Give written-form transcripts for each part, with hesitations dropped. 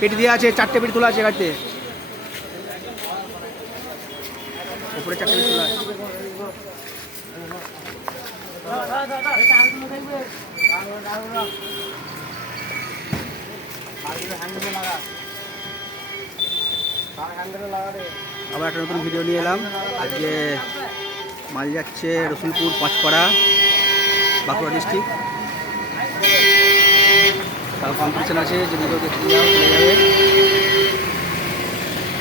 পেটি দেওয়া আছে, 4টে পেটি তোলা আছে গাড়িতে, উপরে 4টে পেটি তোলা আছে। আবার একটা নতুন ভিডিও নিয়ে এলাম। আজকে মাল যাচ্ছে রসুলপুর, পাঁচপাড়া, বাঁকুড়া ডিস্ট্রিক্ট। তার কম্পিটিশন আছে, যে ভিডিও দেখতে যাও চলে যাবে।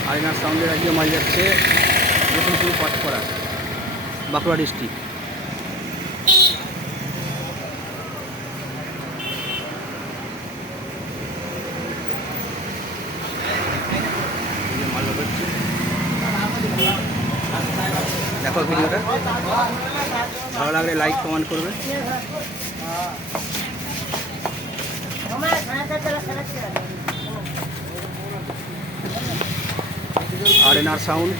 আরিনার সাউন্ডের আজকে মাল যাচ্ছে রসুলপুর, পাঁচপাড়া, বাঁকুড়া ডিস্ট্রিক্ট। মাল হচ্ছে, দেখো ভিডিওটা ভালো লাগলে লাইক কমেন্ট করবে। আরিনার সাউন্ড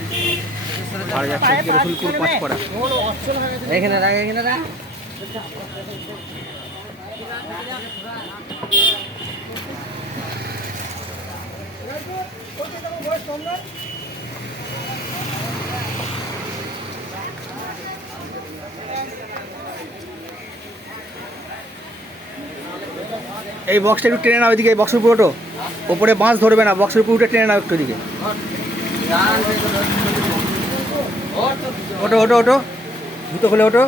আর যাচ্ছে রসুলপুর, পাঁচপাড়া। এখানে রাখ, এখানে রাখ। এই বক্সটা একটু টেনে নাও এদিকে, বক্সের উপর ওঠো, ওপরে বাঁশ ধরবে না, বক্সের উপর উঠে টেনে নাও একটু এদিকে। ওটো ওটো ওটো, জুতো খুলে ওটো,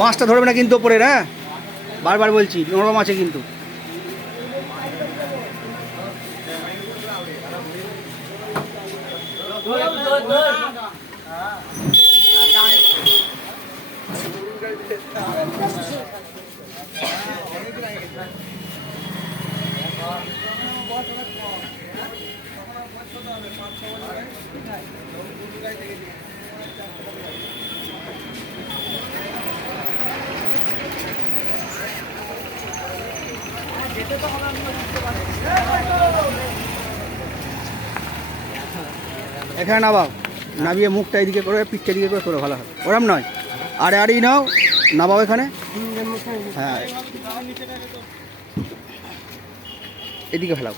বাঁশটা ধরবে না কিন্তু ওপরে, হ্যাঁ বারবার বলছি, নরম আছে কিন্তু। এখানে নামাও, নামিয়ে মুখটা এদিকে করে, পিঠটা এদিকে করে তোলো, ভালো হয়। ওরম নয়, আরে আরেই নাও, নামাও এখানে, হ্যাঁ এদিকে ফেলাও,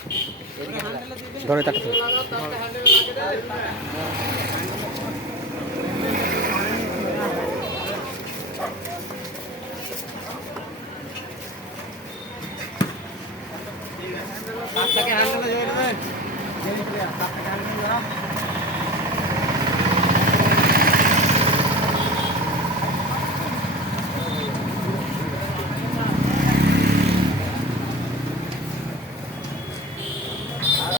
ধরে তাটা ধরে। সাতটাকে হ্যান্ডেলে জড়িয়ে দেবে।